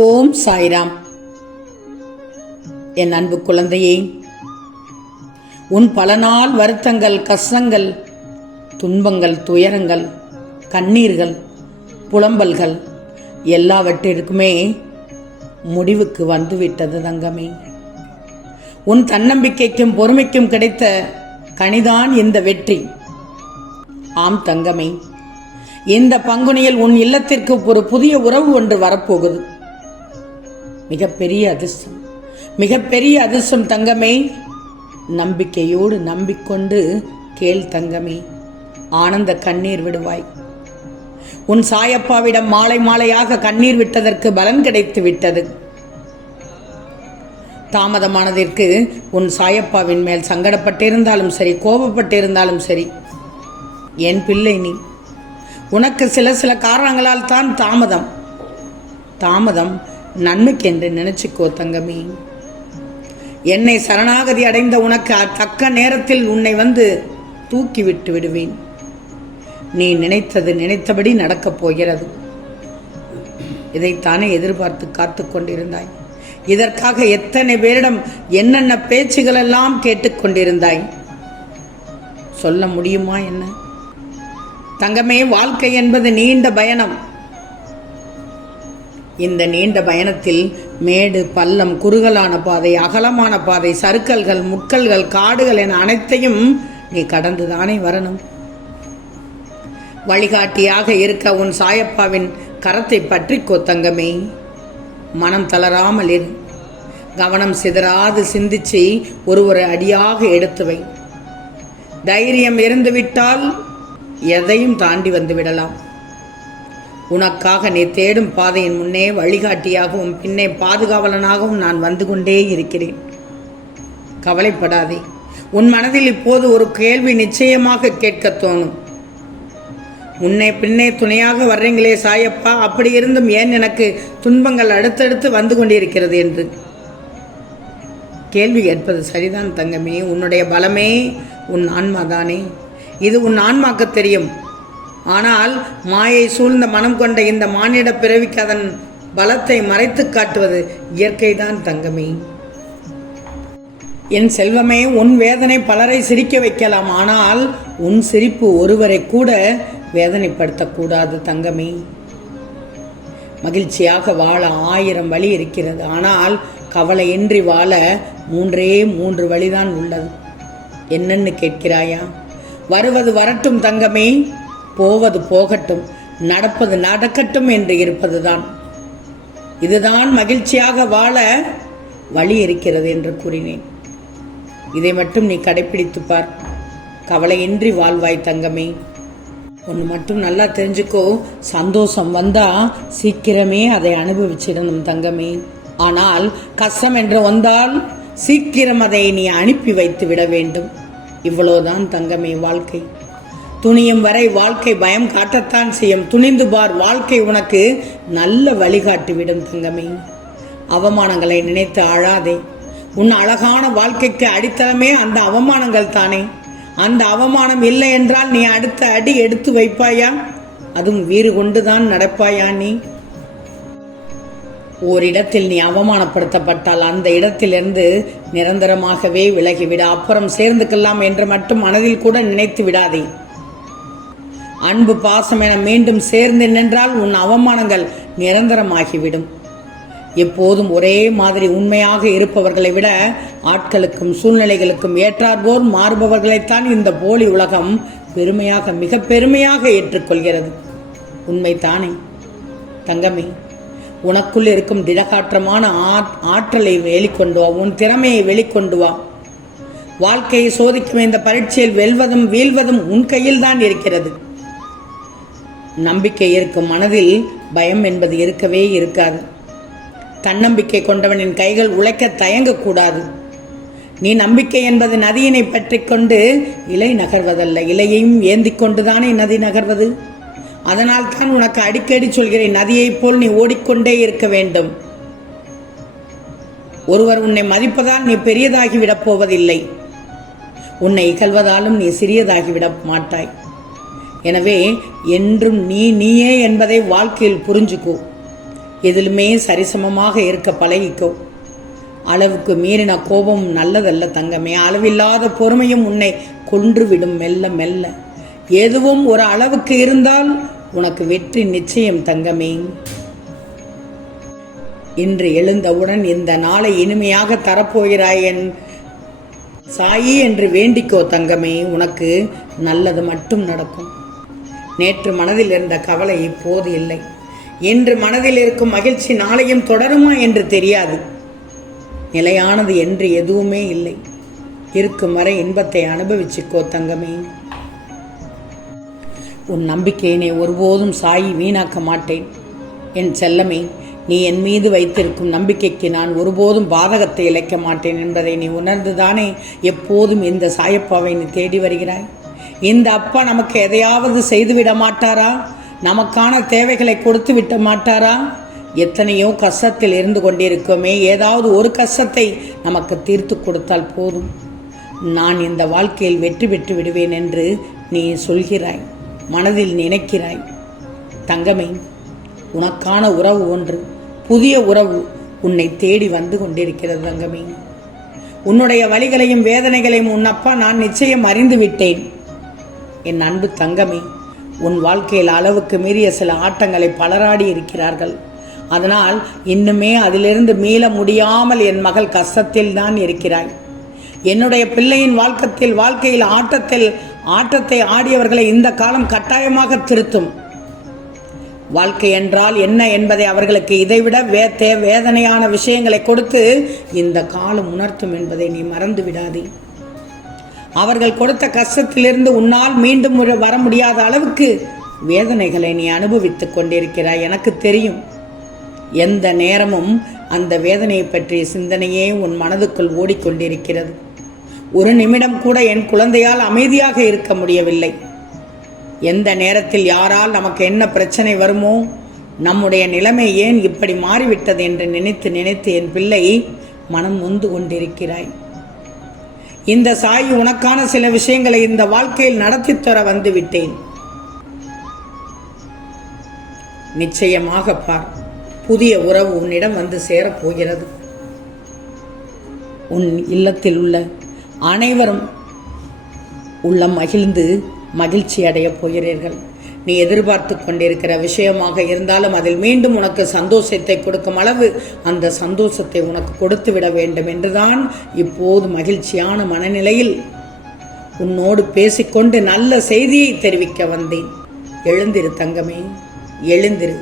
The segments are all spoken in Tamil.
ஓம் சாய்ராம். என் அன்பு குழந்தையே, உன் பல நாள் வருத்தங்கள், கஷ்டங்கள், துன்பங்கள், துயரங்கள், கண்ணீர்கள், புலம்பல்கள் எல்லாவற்றிற்குமே முடிவுக்கு வந்துவிட்டது தங்கமே. உன் தன்னம்பிக்கைக்கும் பொறுமைக்கும் கிடைத்த கனிதான் இந்த வெற்றி. ஆம் தங்கமே, இந்த பங்குனியில் உன் இல்லத்திற்கு ஒரு புதிய உறவு ஒன்று வரப்போகுது. மிகப்பெரிய அதிர்ஷ்டம், மிகப்பெரிய அதிர்ஷ்டம் தங்கமே. நம்பிக்கையோடு நம்பிக்கொண்டு கேள் தங்கமே. ஆனந்த கண்ணீர் விடுவாய். உன் சாயப்பாவிடம் மாலை மாலையாக கண்ணீர் விட்டதற்கு பலன் கிடைத்து விட்டது. தாமதமானதற்கு உன் சாயப்பாவின் மேல் சங்கடப்பட்டிருந்தாலும் சரி, கோபப்பட்டிருந்தாலும் சரி, என் பிள்ளை நீ. உனக்கு சில காரணங்களால் தான் தாமதம் நன்மைக்கென்று நினைச்சுக்கோ தங்கமே. என்னை சரணாகதி அடைந்த உனக்கு தக்க நேரத்தில் உன்னை வந்து தூக்கி விட்டு விடுவேன். நீ நினைத்தபடி நடக்கப் போகிறது. இதைத்தானே எதிர்பார்த்து காத்து கொண்டிருந்தாய். இதற்காக எத்தனை பேரிடம் என்னென்ன பேச்சுகள் எல்லாம் கேட்டுக்கொண்டிருந்தாய். சொல்ல முடியுமா என்ன தங்கமே? வாழ்க்கை என்பது நீண்ட பயணம். இந்த நீண்ட பயணத்தில் மேடு, பள்ளம், குறுகலான பாதை, அகலமான பாதை, சறுக்கல்கள், முட்கல்கள், காடுகள் என அனைத்தையும் நீ கடந்துதானே வரணும். வழிகாட்டியாக இருக்க உன் சாயப்பாவின் கரத்தை பற்றிக்கோ தங்கமே. மனம் தளராமல் இரு. கவனம் சிதறாது சிந்திச்சு ஒரு அடியாக எடுத்துவை. தைரியம் இருந்துவிட்டால் எதையும் தாண்டி வந்து விடலாம். உனக்காக நீ தேடும் பாதையின் முன்னே வழிகாட்டியாகவும் பின்னே பாதுகாவலனாகவும் நான் வந்து கொண்டே இருக்கிறேன். கவலைப்படாதே. உன் மனதில் இப்போது ஒரு கேள்வி நிச்சயமாக கேட்க தோணும். முன்னே பின்னே துணையாக வர்றீங்களே சாயப்பா, அப்படி இருந்தும் ஏன் எனக்கு துன்பங்கள் அடுத்தடுத்து வந்து கொண்டிருக்கிறது என்று கேள்வி கேட்பது சரிதான் தங்கமே. உன்னுடைய பலமே உன் ஆன்மாதானே. இது உன் ஆன்மாக்கு தெரியும். ஆனால் மாயை சூழ்ந்த மனம் கொண்ட இந்த மானிட பிறவிக்கு அதன் பலத்தை மறைத்து காட்டுவது இயற்கைதான் தங்கமே. என் செல்வமே, உன் வேதனை பலரை சிரிக்க வைக்கலாம். ஆனால் உன் சிரிப்பு ஒருவரை கூட வேதனைப்படுத்தக்கூடாது தங்கமே. மகிழ்ச்சியாக வாழ 1000 வழி இருக்கிறது. ஆனால் கவலையின்றி வாழ 3 வழிதான் உள்ளது. என்னன்னு கேட்கிறாயா? வருவது வரட்டும் தங்கமே, போவது போகட்டும், நடப்பது நடக்கட்டும் என்று இருப்பதுதான். இதுதான் மகிழ்ச்சியாக வாழ வழி இருக்கிறது என்று கூறினேன். இதை மட்டும் நீ கடைபிடித்து பார். கவலையின்றி வாழ்வாய் தங்கமே. ஒன்று மட்டும் நல்லா தெரிஞ்சுக்கோ, சந்தோஷம் வந்தா சீக்கிரமே அதை அனுபவிச்சிடணும் தங்கமே. ஆனால் கஷ்டம் என்று வந்தால் சீக்கிரம் அதை நீ அனுப்பி வைத்து விட வேண்டும். இவ்வளவுதான் தங்கமே வாழ்க்கை. துணியும் வரை வாழ்க்கை பயம் காட்டத்தான் செய்யும். துணிந்து பார், வாழ்க்கை உனக்கு நல்ல வழிகாட்டிவிடும் தங்கமே. அவமானங்களை நினைத்து அழாதே. உன் அழகான வாழ்க்கைக்கு அடித்தளமே அந்த அவமானங்கள் தானே. அந்த அவமானம் இல்லை என்றால் நீ அடுத்த அடி எடுத்து வைப்பாயா? அதுவும் வீறு கொண்டுதான் நடப்பாயா? நீ ஓரிடத்தில் நீ அவமானப்படுத்தப்பட்டால் அந்த இடத்திலிருந்து நிரந்தரமாகவே விலகிவிட. அப்புறம் சேர்ந்துக்கலாம் என்று மட்டும் மனதில் கூட நினைத்து விடாதே. அன்பு, பாசம் என மீண்டும் சேர்ந்து நின்றால் உன் அவமானங்கள் நிரந்தரமாகிவிடும். எப்போதும் ஒரே மாதிரி உண்மையாக இருப்பவர்களை விட ஆட்களுக்கும் சூழ்நிலைகளுக்கும் ஏற்றாற்போல் மாறுபவர்களைத்தான் இந்த போலி உலகம் பெருமையாக, மிக பெருமையாக ஏற்றுக்கொள்கிறது. உண்மைதானே தங்கமே? உனக்குள் இருக்கும் திடகாற்றமான ஆற்றலை வெளிக்கொண்டு வா. உன் திறமையை வெளிக்கொண்டு வா. வாழ்க்கையை சோதிக்கும் இந்த பரீட்சையில் வெல்வதும் வீழ்வதும் உன் கையில் தான் இருக்கிறது. நம்பிக்கை இருக்கும் மனதில் பயம் என்பது இருக்கவே இருக்காது. தன்னம்பிக்கை கொண்டவனின் கைகள் உழைக்க தயங்கக்கூடாது. நீ நம்பிக்கை என்பது நதியினை பற்றி கொண்டு இலை நகர்வதல்ல, இலையையும் ஏந்தி கொண்டுதானே நதி நகர்வது. அதனால் தான் உனக்கு அடிக்கடி சொல்கிறேன், நதியைப் போல் நீ ஓடிக்கொண்டே இருக்க வேண்டும். ஒருவர் உன்னை மதிப்பதால் நீ பெரியதாகிவிடப் போவதில்லை. உன்னை இகழ்வதாலும் நீ சிறியதாகிவிட மாட்டாய். எனவே என்றும் நீயே என்பதை வாழ்க்கையில் புரிஞ்சுக்கோ. எதிலுமே சரிசமமாக இருக்க பழகிக்கோ. அளவுக்கு மீறின கோபம் நல்லதல்ல தங்கமே. அளவில்லாத பொறுமையும் உன்னை கொன்றுவிடும் மெல்ல மெல்ல. எதுவும் ஒரு அளவுக்கு இருந்தால் உனக்கு வெற்றி நிச்சயம் தங்கமே. இன்று எழுந்தவுடன் இந்த நாளை இனிமையாக தரப்போகிறாய் என் சாயி என்று வேண்டிக்கோ தங்கமே. உனக்கு நல்லது மட்டும் நடக்கும். நேற்று மனதில் இருந்த கவலை இப்போது இல்லை. இன்று மனதில் இருக்கும் மகிழ்ச்சி நாளையும் தொடருமா என்று தெரியாது. நிலையானது என்று எதுவுமே இல்லை. இருக்கும் வரை இன்பத்தை அனுபவிச்சுக்கோ தங்கமே. உன் நம்பிக்கையினை ஒருபோதும் சாயி வீணாக்க மாட்டேன் என் செல்லமே. நீ என் மீது வைத்திருக்கும் நம்பிக்கைக்கு நான் ஒருபோதும் பாதகத்தை இழைக்க மாட்டேன் என்பதை நீ உணர்ந்துதானே எப்போதும் இந்த சாயப்பாவை நீ தேடி வருகிறாய். இந்த அப்பா நமக்கு எதையாவது செய்துவிட மாட்டாரா? நமக்கான தேவைகளை கொடுத்து விட்ட மாட்டாரா? எத்தனையோ கஷ்டத்தில் இருந்து கொண்டிருக்கோமே, ஏதாவது ஒரு கஷ்டத்தை நமக்கு தீர்த்து கொடுத்தால் போதும். நான் இந்த வாழ்க்கையில் வெற்றி பெற்று விடுவேன் என்று நீ சொல்கிறாய், மனதில் நினைக்கிறாய். தங்கமே, உனக்கான உறவு ஒன்று, புதிய உறவு உன்னை தேடி வந்து கொண்டிருக்கிறது தங்கமே. உன்னுடைய வலிகளையும் வேதனைகளையும் உன் அப்பா நான் நிச்சயம் அறிந்து விட்டேன். என் அன்பு தங்கமே, உன் வாழ்க்கையில் அளவுக்கு மீறிய சில ஆட்டங்களை பலராடி இருக்கிறார்கள். அதனால் இன்னுமே அதிலிருந்து மீள முடியாமல் என் மகள் கஷ்டத்தில் தான் இருக்கிறாய். என்னுடைய பிள்ளையின் வாழ்க்கையில் ஆட்டத்தை ஆடியவர்களை இந்த காலம் கட்டாயமாக திருத்தும். வாழ்க்கை என்றால் என்ன என்பதை அவர்களுக்கு இதைவிட வேதனையான விஷயங்களை கொடுத்து இந்த காலம் உணர்த்தும் என்பதை நீ மறந்து விடாதே. அவர்கள் கொடுத்த கஷ்டத்திலிருந்து உன்னால் மீண்டும் வர முடியாத அளவுக்கு வேதனைகளை நீ அனுபவித்துக் கொண்டிருக்கிறாய். எனக்கு தெரியும். எந்த நேரமும் அந்த வேதனையை பற்றிய சிந்தனையே உன் மனதுக்குள் ஓடிக்கொண்டிருக்கிறது. ஒரு நிமிடம் கூட என் குழந்தையால் அமைதியாக இருக்க முடியவில்லை. எந்த நேரத்தில் யாரால் நமக்கு என்ன பிரச்சனை வருமோ, நம்முடைய நிலைமை ஏன் இப்படி மாறிவிட்டது என்று நினைத்து நினைத்து என் பிள்ளை மனம் நொந்து கொண்டிருக்கிறாய். இந்த சாயி உனக்கான சில விஷயங்களை இந்த வாழ்க்கையில் நடத்தி தர வந்து விட்டேன். நிச்சயமாக பார், புதிய உறவு உன்னிடம் வந்து சேரப்போகிறது. உன் இல்லத்தில் உள்ள அனைவரும் உள்ளம் மகிழ்ந்து மகிழ்ச்சி அடைய போகிறீர்கள். நீ எதிர்பார்த்து கொண்டிருக்கிற விஷயமாக இருந்தாலும் அதில் மீண்டும் உனக்கு சந்தோஷத்தை கொடுக்கும் அளவு அந்த சந்தோஷத்தை உனக்கு கொடுத்து விட வேண்டும் என்றுதான் இப்போது மகிழ்ச்சியான மனநிலையில் உன்னோடு பேசிக்கொண்டு நல்ல செய்தியை தெரிவிக்க வந்தேன். எழுந்திரு தங்கமே, எழுந்திரு.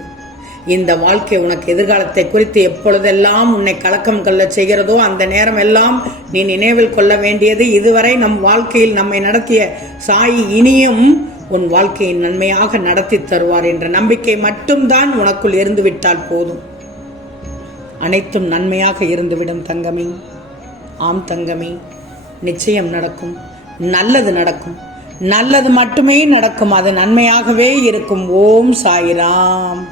இந்த வாழ்க்கை உனக்கு எதிர்காலத்தை குறித்து எப்பொழுதெல்லாம் உன்னை கலக்கம் கொள்ள செய்கிறதோ அந்த நேரம் எல்லாம் நீ நினைவில் கொள்ள வேண்டியது, இதுவரை நம் வாழ்க்கையில் நம்மை நடத்திய சாயி இனியும் உன் வாழ்க்கையை நன்மையாக நடத்தி தருவார் என்ற நம்பிக்கை மட்டும்தான் உனக்குள் இருந்துவிட்டால் போதும். அனைத்தும் நன்மையாக இருந்துவிடும் தங்கமே. ஆம் தங்கமே, நிச்சயம் நடக்கும். நல்லது நடக்கும். நல்லது மட்டுமே நடக்கும். அது நன்மையாகவே இருக்கும். ஓம் சாய்ராம்.